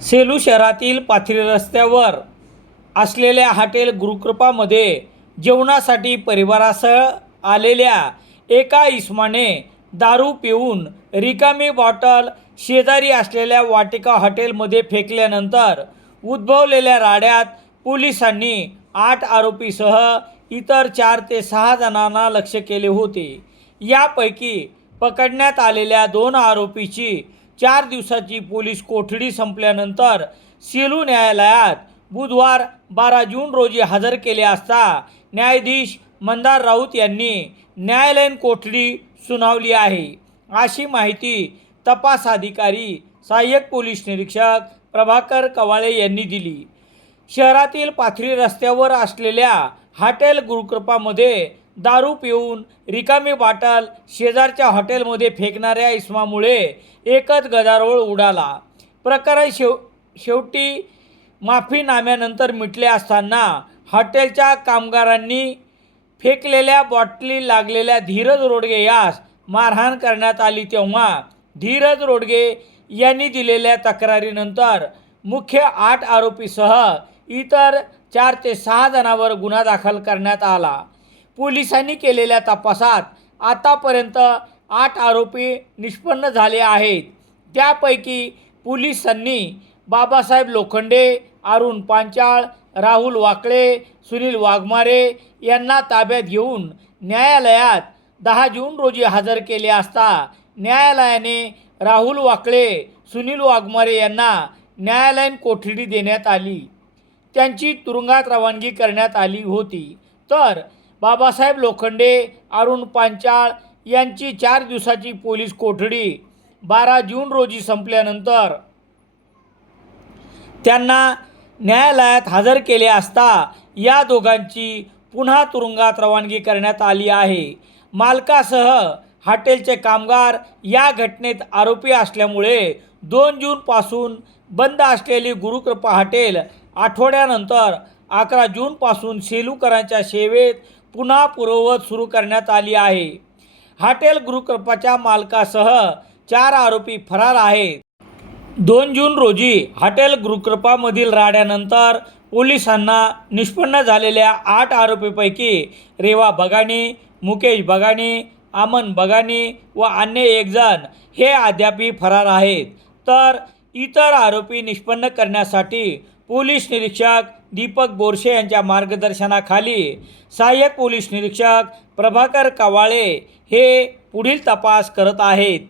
सेलू शहरातील पाथरी रस्त्यावर असलेल्या हॉटेल गुरुकृपामध्ये जेवणासाठी परिवारासह आलेल्या एका इस्माने दारू पिऊन रिकामी बॉटल शेजारी असलेल्या वाटिका हॉटेलमध्ये फेकल्यानंतर उद्भवलेल्या राड्यात पोलिसांनी आठ आरोपीसह इतर चार ते सहा जणांना लक्ष केले होते. यापैकी पकडण्यात आलेल्या दोन आरोपीची चार दिवसाची पोलीस कोठडी संपल्यानंतर सेलू न्यायालयात बुधवार बारा जून रोजी हजर केले असता न्यायाधीश मंदार राऊत यांनी न्यायालयीन कोठडी सुनावली आहे. अशी माहिती तपास अधिकारी सहाय्यक पोलीस निरीक्षक प्रभाकर कवाळे यांनी दिली. शहरातील पाथरी रस्त्यावर असलेल्या हॉटेल गुरुकृपामध्ये दारू पिऊन रिकामी बाटल शेजारच्या हॉटेलमध्ये फेकणाऱ्या इस्मामुळे एकच गदारोळ उडाला. प्रकरण शेव शेवटी माफीनाम्यानंतर मिटले असताना हॉटेलच्या कामगारांनी फेकलेल्या बॉटली लागलेल्या धीरज रोडगे यास मारहाण करण्यात आली तेव्हा धीरज रोडगे यांनी दिलेल्या तक्रारीनंतर मुख्य आठ आरोपीसह इतर चार ते सहा जणांवर गुन्हा दाखल करण्यात आला. पोलिसांनी केलेल्या तपासात आतापर्यंत आठ आरोपी निष्पन्न झाले आहेत. त्यापैकी पोलिसांनी बाबासाहेब लोखंडे अरुण पांचाळ राहुल वाकळे सुनील वाघमारे यांना ताब्यात घेऊन न्यायालयात दहा जून रोजी हजर केले असता न्यायालयाने राहुल वाकळे सुनील वाघमारे यांना न्यायालयीन कोठडी देण्यात आली. त्यांची तुरुंगात रवानगी करण्यात आली होती. तर बाबासाहेब लोखंडे अरुण पांचाळ यांची चार दिवसाची पोलीस कोठडी बारा जून रोजी संपल्यानंतर. त्यांना न्यायालयात हजर केले असता या दोघांची पुन्हा तुरुंगात रवानगी करण्यात आली आहे. मालकासह हॉटेलचे कामगार या घटनेत आरोपी असल्यामुळे दोन जूनपासून बंद असलेली गुरुकृपा हॉटेल आठवड्यानंतर अकरा जूनपासून सेलूकरांच्या सेवेत पुन्हा पूर्ववत सुरू करण्यात आली आहे. हॉटेल गुरुकृपाच्या मालकासह चार आरोपी फरार आहेत. दोन जून रोजी हॉटेल गुरुकृपामधील राड्यानंतर पोलिसांना निष्पन्न झालेल्या आठ आरोपीपैकी रेवा बगानी मुकेश बगानी आमन बगानी व अन्य एकजण हे अद्यापही फरार आहेत. तर इतर आरोपी निष्पन्न करण्यासाठी पोलीस निरीक्षक दीपक बोरशे यांच्या मार्गदर्शनाखाली सहाय्यक पोलीस निरीक्षक प्रभाकर कवाळे हे पुढील तपास करत आहेत.